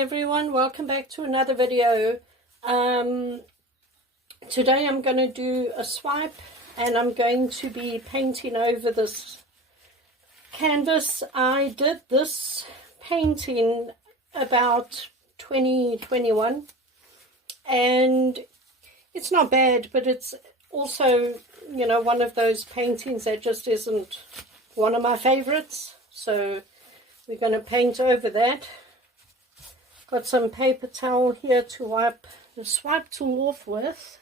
everyone, welcome back to another video. Today I'm going to do a swipe and I'm going to be painting over this canvas. I did this painting about 2021 and it's not bad, but it's also, you know, one of those paintings that just isn't one of my favorites. So we're going to paint over that. Got some paper towel here to wipe the swipe tool off with,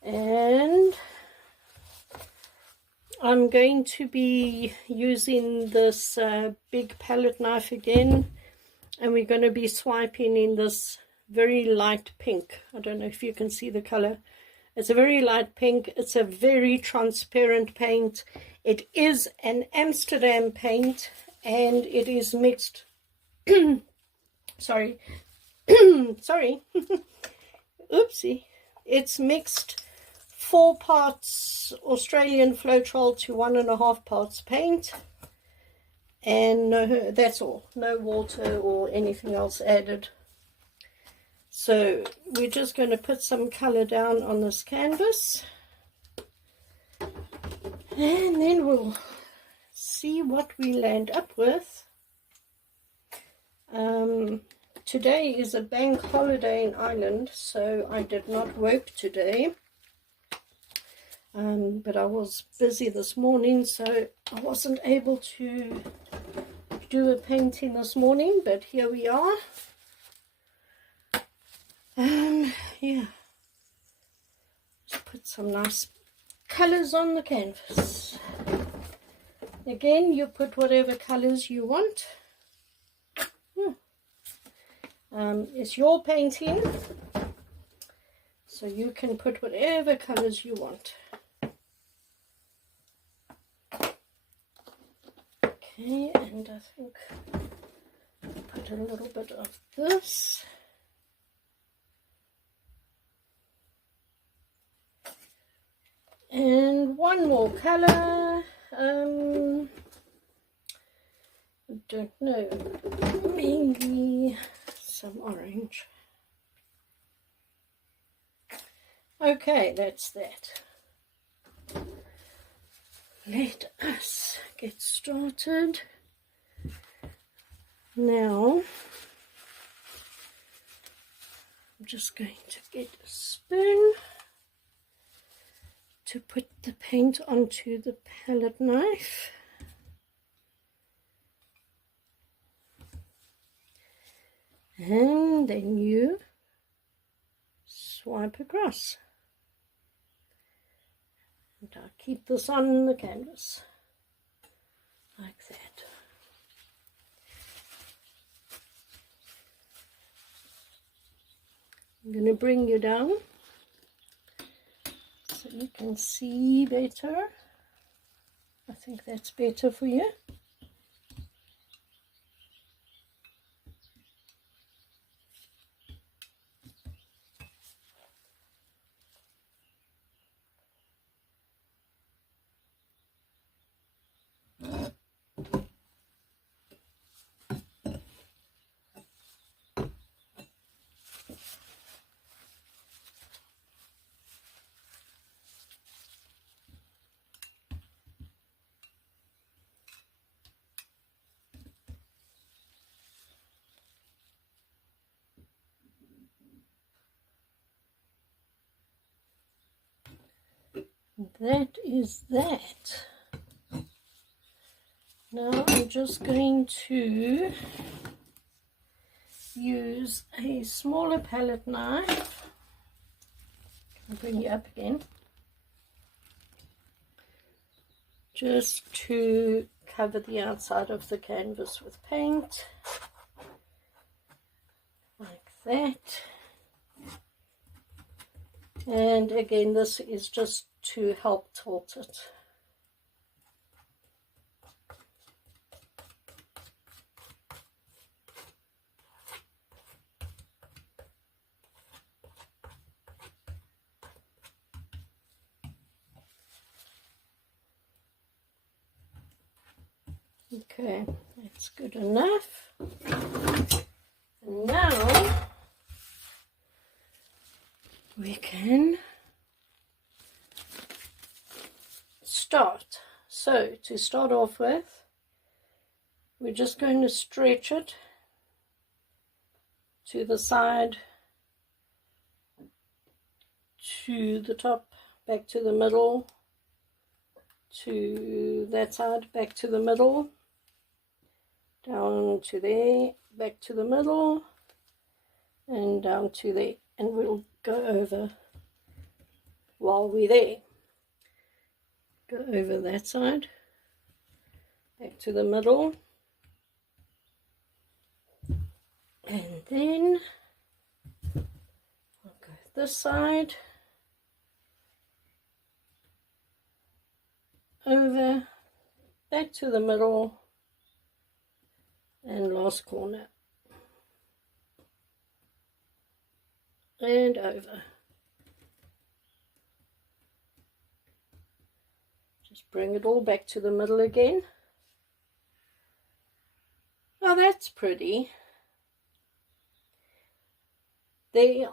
and I'm going to be using this big palette knife again, and we're going to be swiping in this very light pink. I don't know if you can see the color. It's a very light pink. It's a very transparent paint. It is an Amsterdam paint, and it is mixed sorry oopsie, it's mixed 4 parts Australian Floetrol to 1.5 parts paint, and that's all, no water or anything else added. So we're just going to put some color down on this canvas, and then we'll see what we land up with. Today is a bank holiday in Ireland, so I did not work today, but I was busy this morning, so I wasn't able to do a painting this morning, but here we are. Yeah, just put some nice colors on the canvas. Again, you put whatever colors you want. It's your painting, so you can put whatever colors you want. Okay, and I think I'll put a little bit of this. And one more color. I don't know, maybe some orange. Okay, that's that. Let us get started. Now, I'm just going to get a spoon to put the paint onto the palette knife. And then you swipe across. And I'll keep this on the canvas like that. I'm going to bring you down so you can see better. I think that's better for you. That is that. Now I'm just going to use a smaller palette knife. I'll bring you up again. Just to cover the outside of the canvas with paint. Like that. And again, this is just to help tilt it. Okay, that's good enough. Now we can start. So to start off with, we're just going to stretch it to the side, to the top, back to the middle, to that side, back to the middle, down to there, back to the middle, and down to there. And we'll go over while we're there. Go over that side, back to the middle, and then I'll go this side, over, back to the middle, and last corner, and over. Just bring it all back to the middle again. Oh, that's pretty. There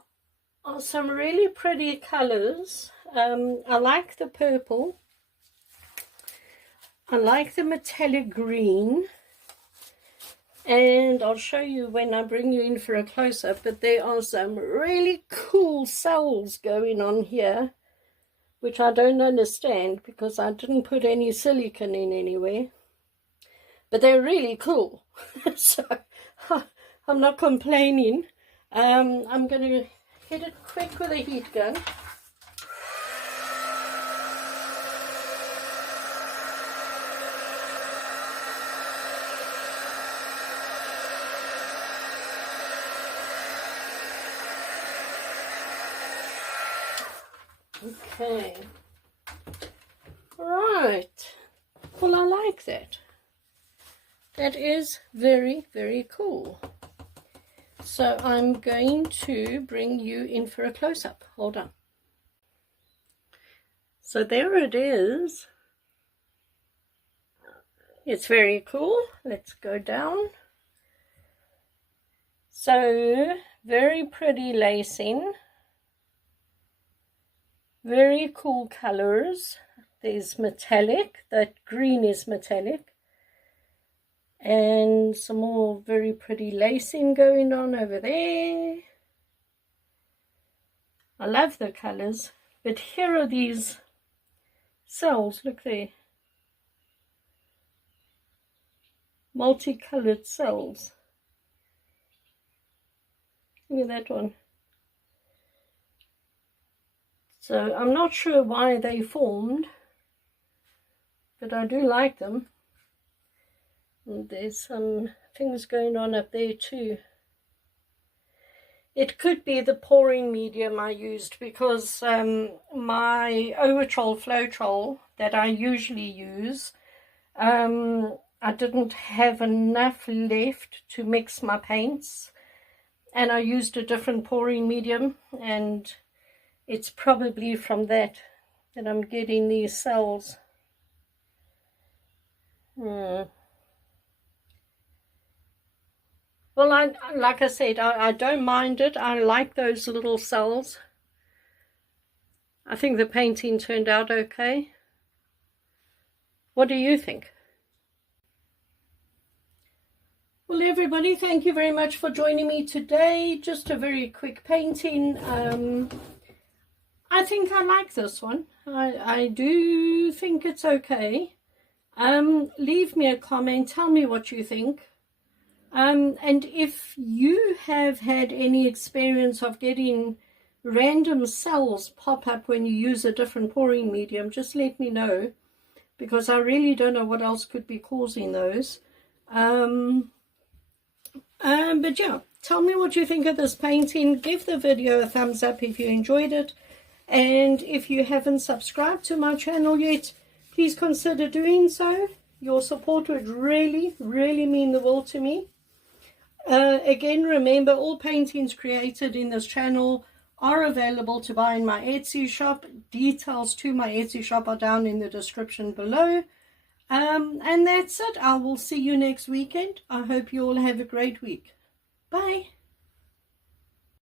are some really pretty colors. I like the purple. I like the metallic green. And I'll show you when I bring you in for a close-up, but there are some really cool cells going on here, which I don't understand because I didn't put any silicone in anywhere. But they're really cool. So I'm not complaining. I'm going to hit it quick with a heat gun. Okay, right, well, I like that. That is very, very cool. So I'm going to bring you in for a close-up. Hold on. So there it is. It's very cool. Let's go down. So very pretty lacing. Very cool colors. There's metallic. That green is metallic. And some more very pretty lacing going on over there. I love the colors. But here are these cells. Look there. Multicolored cells. Look at that one. So I'm not sure why they formed, but I do like them. And there's some things going on up there too. It could be the pouring medium I used, because my Overtrol Floetrol that I usually use, I didn't have enough left to mix my paints, and I used a different pouring medium, and it's probably from that I'm getting these cells. Well, like I said, I don't mind it. I like those little cells. I think the painting turned out okay. What do you think? Well, everybody, thank you very much for joining me today. Just a very quick painting. I think I like this one. I do think it's okay. Leave me a comment. Tell me what you think. And if you have had any experience of getting random cells pop up when you use a different pouring medium, just let me know, because I really don't know what else could be causing those. But yeah, tell me what you think of this painting. Give the video a thumbs up if you enjoyed it. And if you haven't subscribed to my channel yet, please consider doing so. Your support would really, really mean the world to me. Again, remember, all paintings created in this channel are available to buy in my Etsy shop. Details to my Etsy shop are down in the description below. And that's it. I will see you next weekend. I hope you all have a great week. Bye.